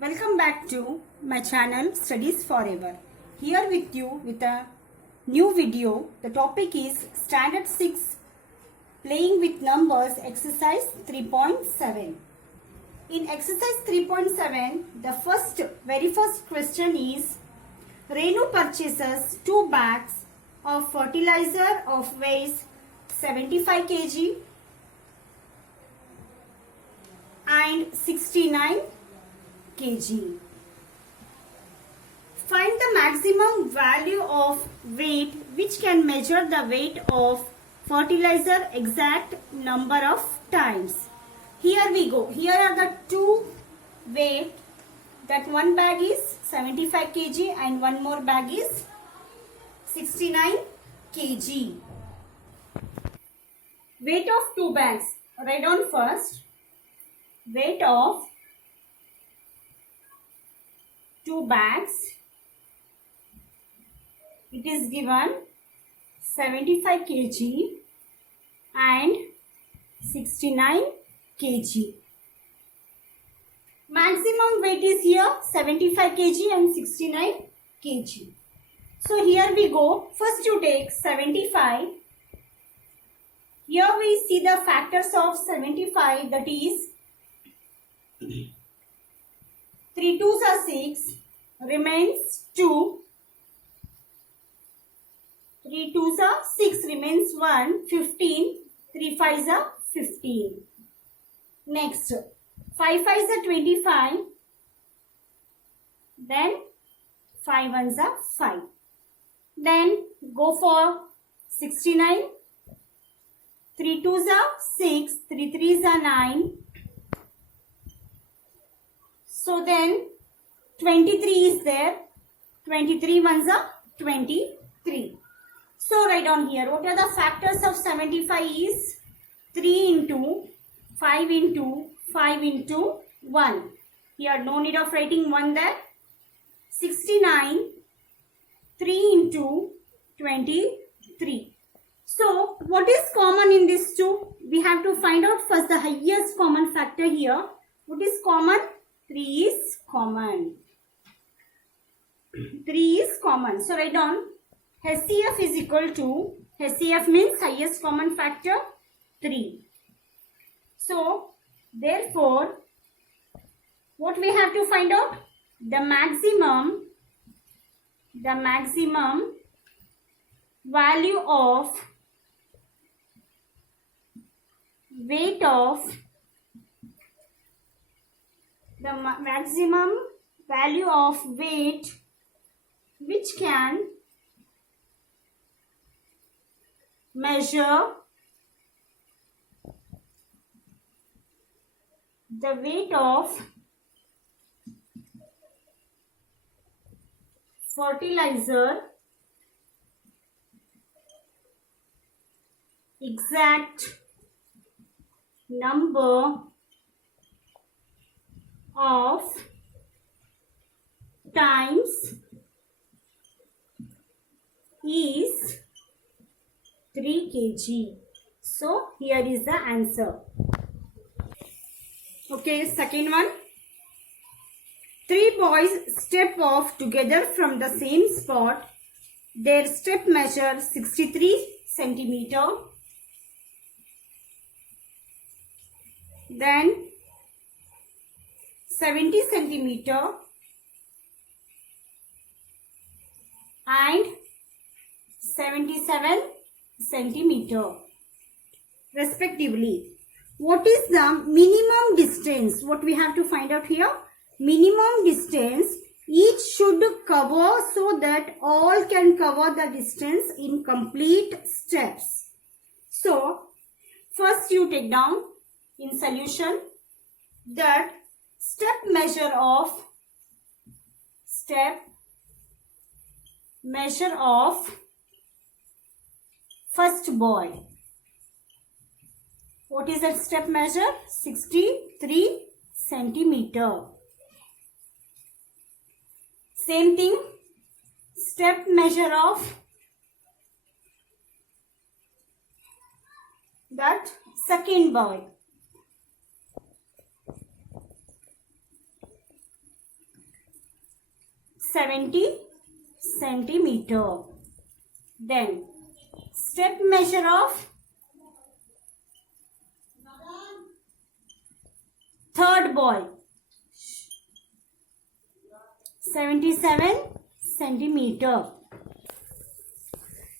Welcome back to my channel Studies Forever. Here with you with a new video. The topic is Standard 6 Playing with Numbers Exercise 3.7. In exercise 3.7, the very first question is Renu purchases 2 bags of fertilizer of weighs 75 kg and 69 kg. Find the maximum value of weight which can measure the weight of fertilizer exact number of times. Here we go. Here are the two weight. That one bag is 75 kg and one more bag is 69 kg. Weight of two bags. Write down first. Weight of two bags. It is given 75 kg and 69 kg. Maximum weight is here 75 kg and 69 kg. So here we go. First you take 75. Here we see the factors of 75, that is 3 2s are 6, remains 2. 3 2s are 6, remains 1, 15. 3 5s are 15. Next, 5 5s are 25. Then 5 1s are 5. Then go for 69. 3 2s are 6, 3 3s are 9. So then 23 is there. 23 ones are 23. So write down here. What are the factors of 75 is 3 into 5 into 5 into 1. Here no need of writing 1 there. 69 3 into 23. So what is common in these two? We have to find out first the highest common factor here. What is common? 3 is common. 3 is common. So write down HCF is equal to, HCF means highest common factor, 3. So therefore what we have to find out? The maximum value of weight of which can measure the weight of fertilizer exact number of times is 3 kg. So here is the answer. Okay, second one. 3 boys step off together from the same spot. Their step measure 63 centimeter. Then 70 centimeter and 77 centimeter respectively. What is the minimum distance? What we have to find out here? Minimum distance each should cover so that all can cover the distance in complete steps. So first you take down in solution that step measure of first boy. What is that step measure? 63 centimeter. Same thing, step measure of that second boy. 70 centimeter. Then step measure of third boy, 77 centimeter.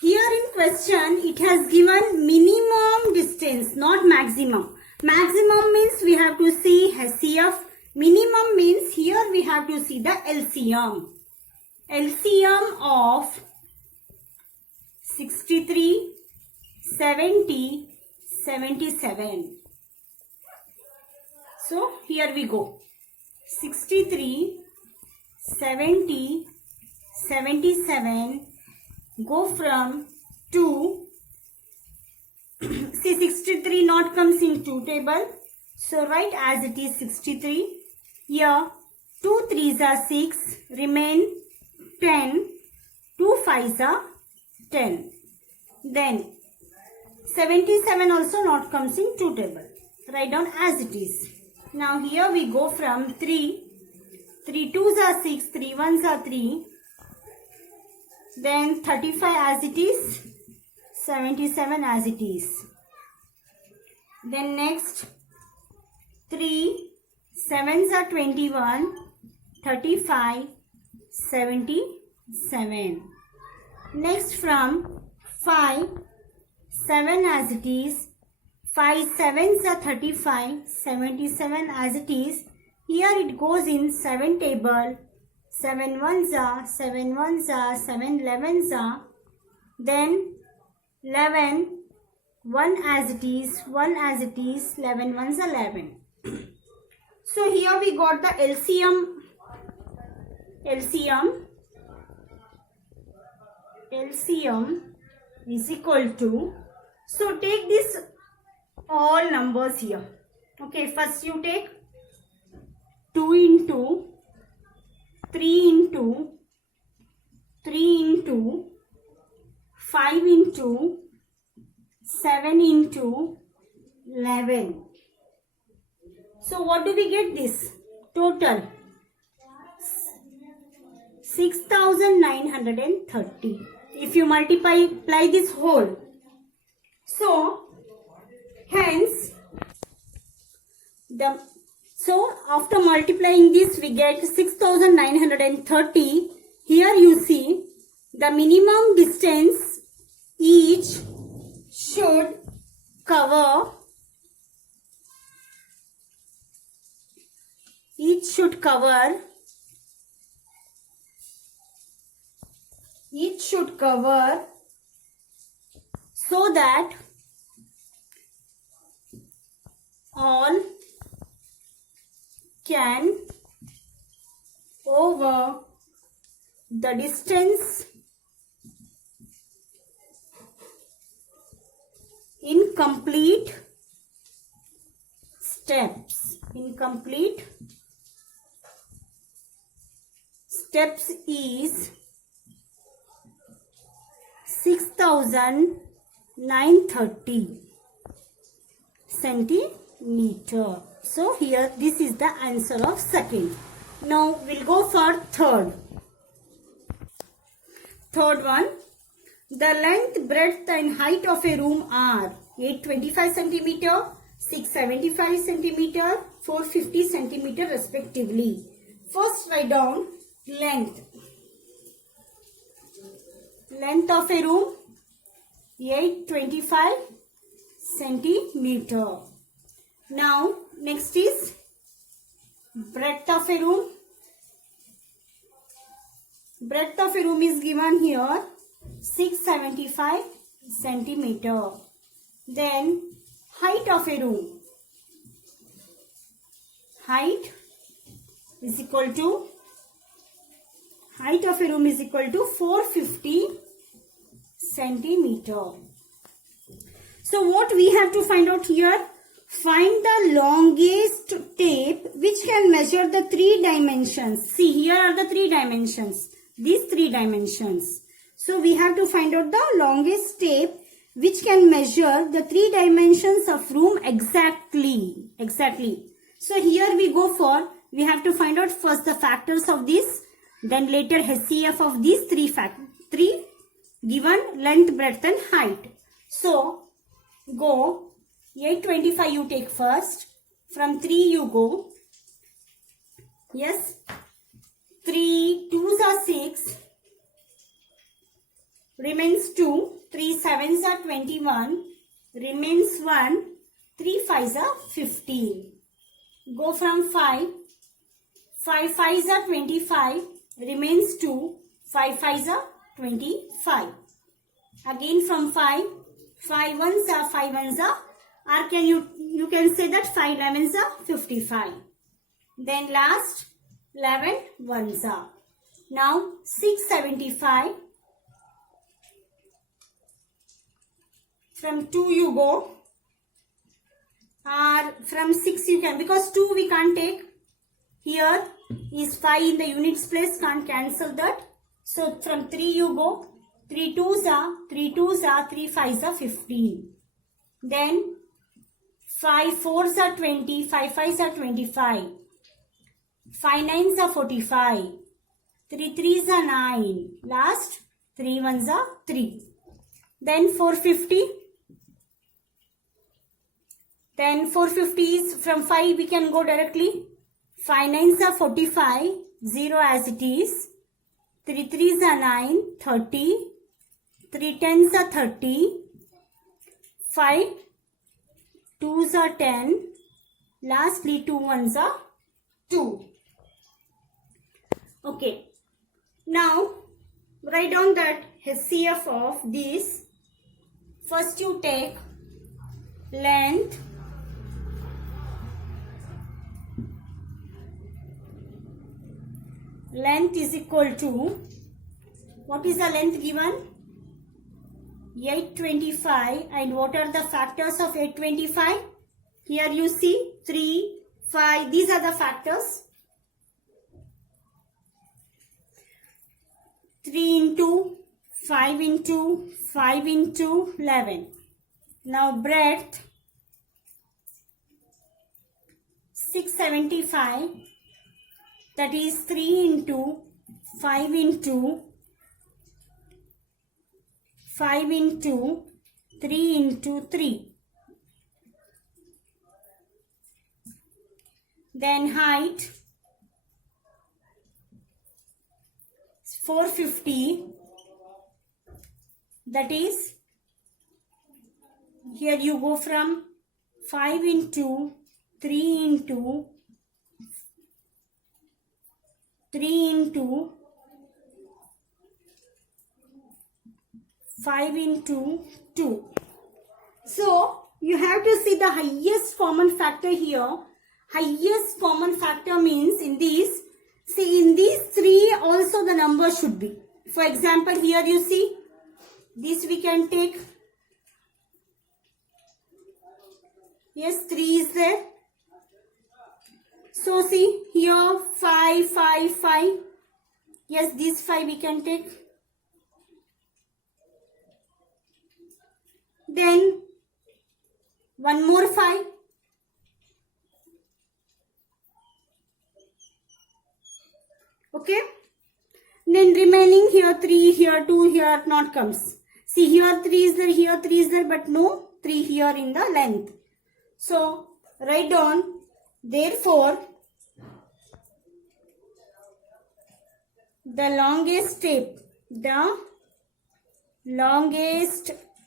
Here in question it has given minimum distance, not maximum. Maximum means we have to see HCF. Minimum means here we have to see the LCM. LCM of 63, 70, 77. So here we go. 63, 70, 77. Go from 2. See, 63 not comes in 2 table. So write as it is 63. Here 2 3s are 6. Remain 10. 2 5s are 10. Then 77 also not comes in 2 table. Write down as it is. Now here we go from 3. 3 2s are 6. 3 1s are 3. Then 35 as it is. 77 as it is. Then next 3 7s are 21. 35 77. Next from 5 7 as it is. 5 7s are 35. 77 as it is. Here it goes in 7 table. 7 1s are, 7 1s are, 7 11s are. Then 11, 1 as it is, 1 as it is, 11 1s are 11. So here we got the LCM is equal to, so take this all numbers here. Okay, first you take 2 into 3 into 5 into 7 into 11. So what do we get this? Total 6,930. If you multiply this whole. So hence so after multiplying this we get 6,930. Here you see the minimum distance each should cover so that all can over the distance in complete steps. Is 6,930 centimeter. So here this is the answer of second. Now we'll go for third. Third one. The length, breadth and height of a room are 825 centimeter, 675 centimeter, 450 centimeter respectively. First write down length. Length of a room 825 centimeter. Now next is breadth of a room. Breadth of a room is given here 675 centimeter. Then height of a room. Height is equal to 450 centimeter. So what we have to find out here? Find the longest tape which can measure the 3 dimensions. See, here are the 3 dimensions. These 3 dimensions. So we have to find out the longest tape which can measure the 3 dimensions of room exactly. So here we go for, we have to find out first the factors of this. Then later HCF of these three given length, breadth and height. So go 825 you take first. From 3 you go. Yes. 3 2s are 6. Remains 2. 3 7s are 21. Remains 1. 3 5s are 15. Go from 5. 5 5s are 25. Remains 2. 5 5s are 25. Again from 5. 5 1s are 5 1s are. Or you can say that 5 11s are 55. Then last 11 1s are. Now 675. From 2 you go. Or from 6 you can, because 2 we can't take. Here is 5 in the units place, can't cancel that. So from 3 you go. 3 2s are, 3 2s are, 3 5s are 15. Then 5 4s are 20, 5 5s are 25. 5 9s are 45. 3 3s are 9. Last 3 1s are 3. Then 450. Then 450 is from 5 we can go directly. 5 9s are 45. 0 as it is. 3 3s are 9. 30. 3 10s are 30. 5 2s are 10. Lastly 2 1s are 2. Okay. Now write down that HCF of this. First you take length. Length is equal to, what is the length given? 825. And what are the factors of 825? Here you see 3, 5. These are the factors. 3 into 5 into 5 into 11. Now breadth 675. That is 3 into 5 into 5 into 3 into 3. Then height 450. That is, here you go from 5 into 3 into 3 into 5 into 2. So you have to see the highest common factor here. Highest common factor means in these, see in these 3 also the number should be. For example, here you see, this we can take. Yes, 3 is there. So see here 5, 5, 5. Yes, this 5 we can take. Then one more 5. Okay. Then remaining here 3, here 2, here not comes. See here 3 is there, here 3 is there, but no 3 here in the length. So write down, therefore the longest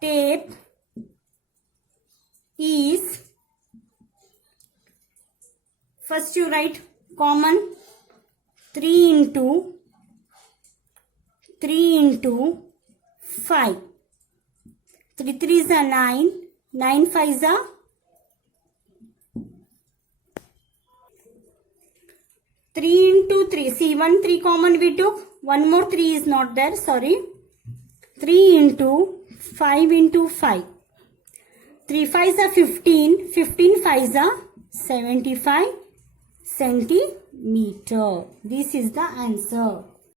tape is, first you write common 3 into 5. 3 3s are 9. 9 5s are 3 into 3. See, 1 3 common we took. One more 3 is not there. Sorry. 3 into 5 into 5. 3 5s are 15. 15 5s are 75 centimeter. This is the answer.